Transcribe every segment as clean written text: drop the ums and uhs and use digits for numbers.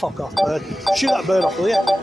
Fuck off, bird. Shoot that bird off, will you?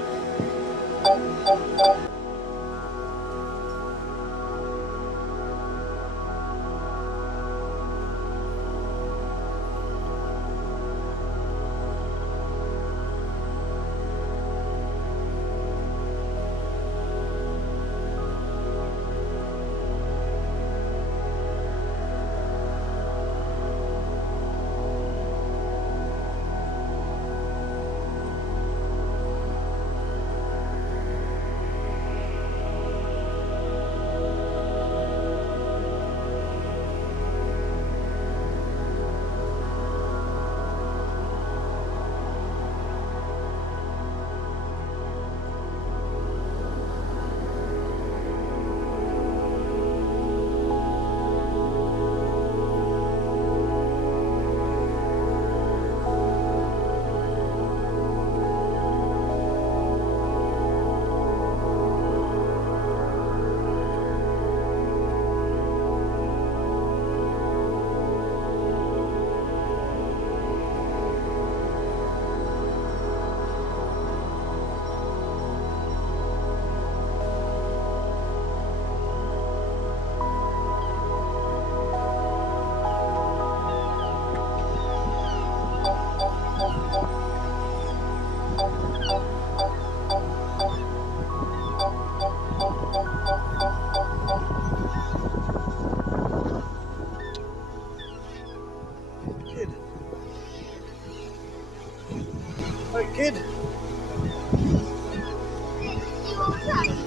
Hey, kid.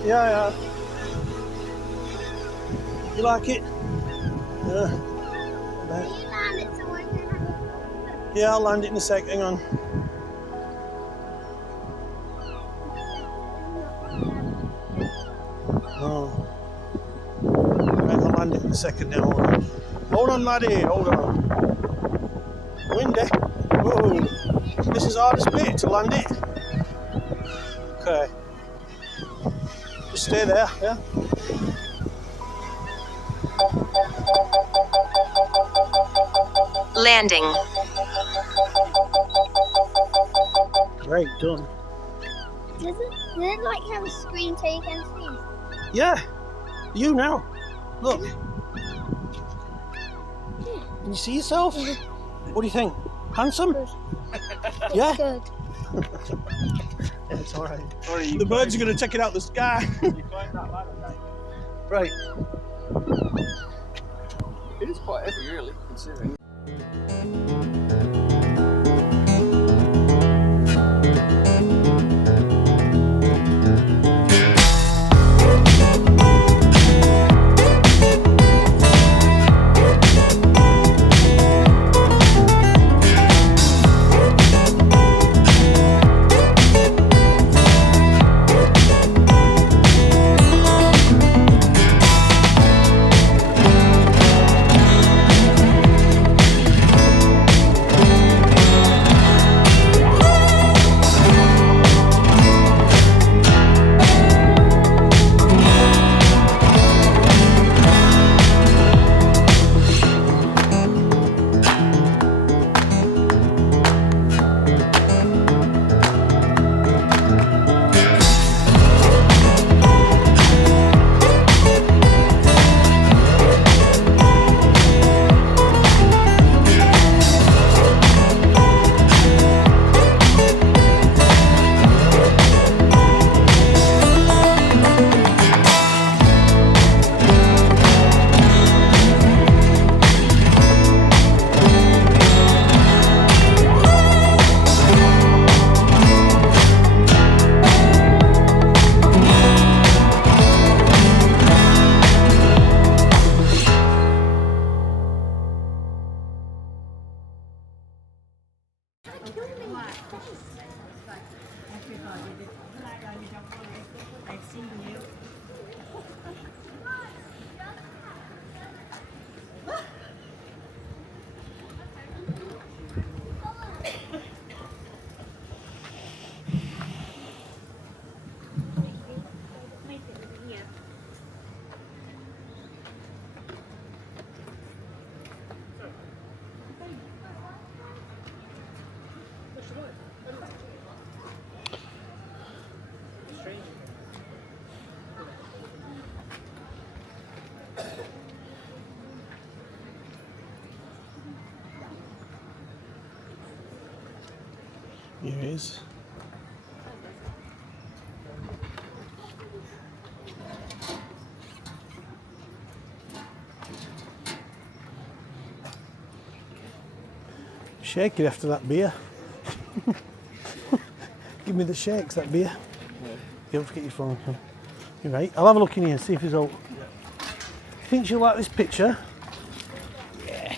Yeah. You like it? Yeah, I'll land it in a sec. Hang on. Oh. Right, I'll land it in a second now. Hold on, laddie. Hold on. Windy. Whoa. This is the hardest bit to land it. Okay. Just stay there, yeah? Landing. Right, done. Does it like have a screen so you can see? Yeah. You now. Look. Can you see yourself? What do you think? Handsome? Good. Yeah? Good. Yeah, it's alright. The birds are going to check it out the sky. You climbed that ladder, mate. Right. It is quite heavy, really, considering. Here he is. Shake it after that beer. Give me the shakes, that beer. Yeah. Don't forget your phone. You're right. I'll have a look in here and see if he's out. You think she'll like this picture? Yeah.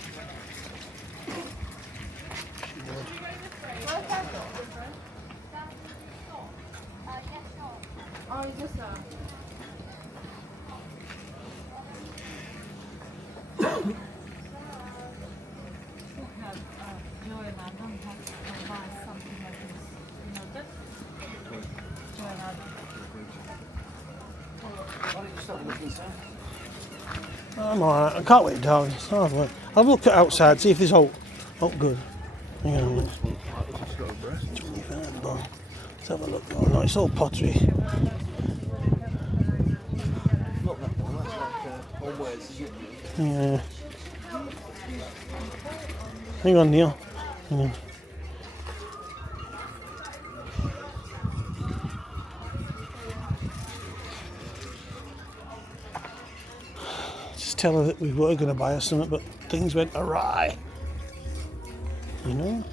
I'm alright. I can't wait down. It's hard work. I'll look at outside, see if there's hope. Oh, good. Hang on a minute. 25 ball. Let's have a look. Oh, no, it's all pottery. Not that one, that's like always, isn't it? Yeah. Hang on, Neil. Hang on. Just tell her that we were going to buy her something, but things went awry. You know?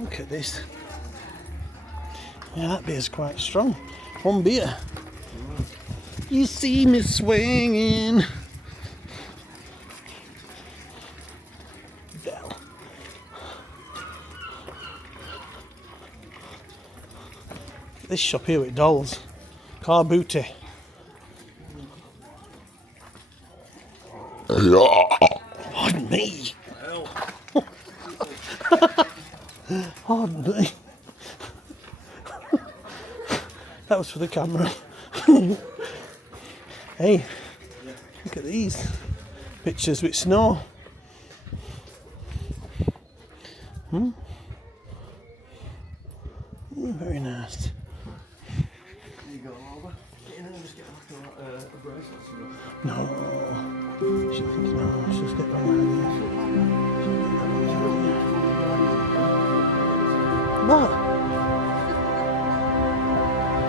Look at this. Yeah, that beer's quite strong. One beer. You see me swinging. Bell. This shop here with dolls. Car booty. Pardon me. Pardon me. That was for the camera. Hey, look at these pictures with snow. Very nice. You go over, get in and just get like a bracelet. No. She's thinking, no, let's just get around here. What?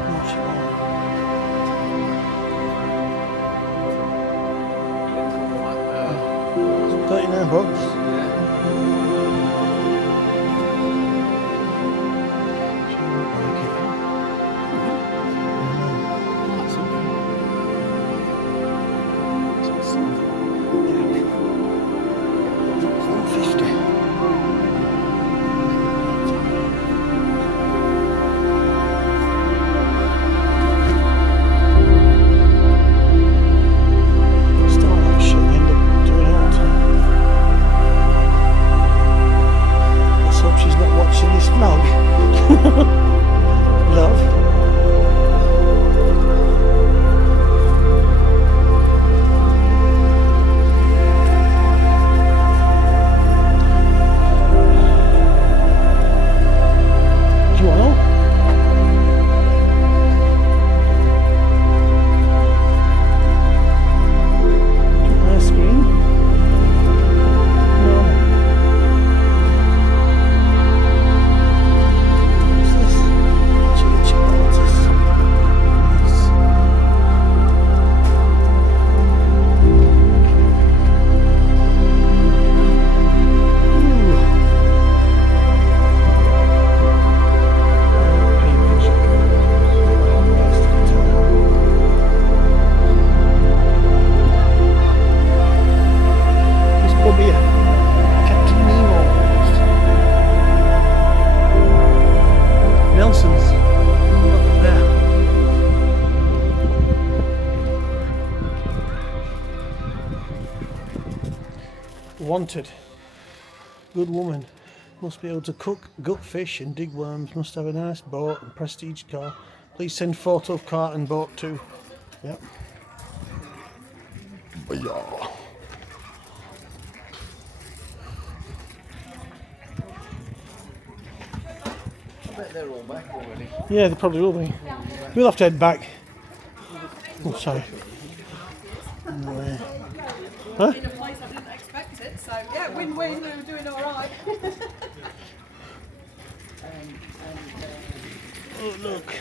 No, she won't. 39 bucks. She won't like it. Wanted. Good woman. Must be able to cook, gut fish and dig worms. Must have a nice boat and prestige car. Please send photo of car and boat too. Yep. Yeah. I bet they're all back already. Yeah, they probably will be. We'll have to head back. Oh, sorry. Huh? In a place I didn't expect it, so yeah, win-win, we were doing alright. look.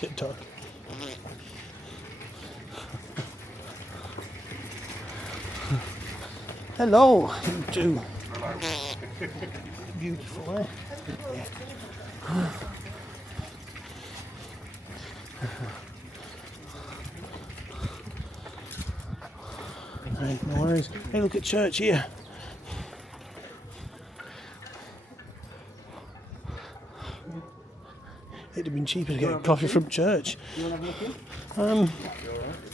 Good dog. Hello, you two. Beautiful, eh? Yeah. Right, no worries. Hey, look at church here. It'd have been cheaper to get a coffee from church. No,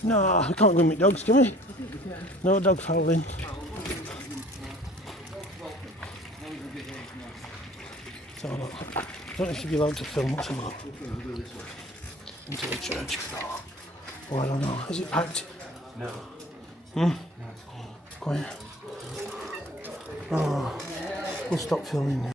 I can't go with my dogs, can we? No dog fouling. So, look, I don't know if you'd be allowed to film. Let's have a look. Into the church. Oh, I don't know. Is it packed? No. Quiet. Oh, we'll stop filming now.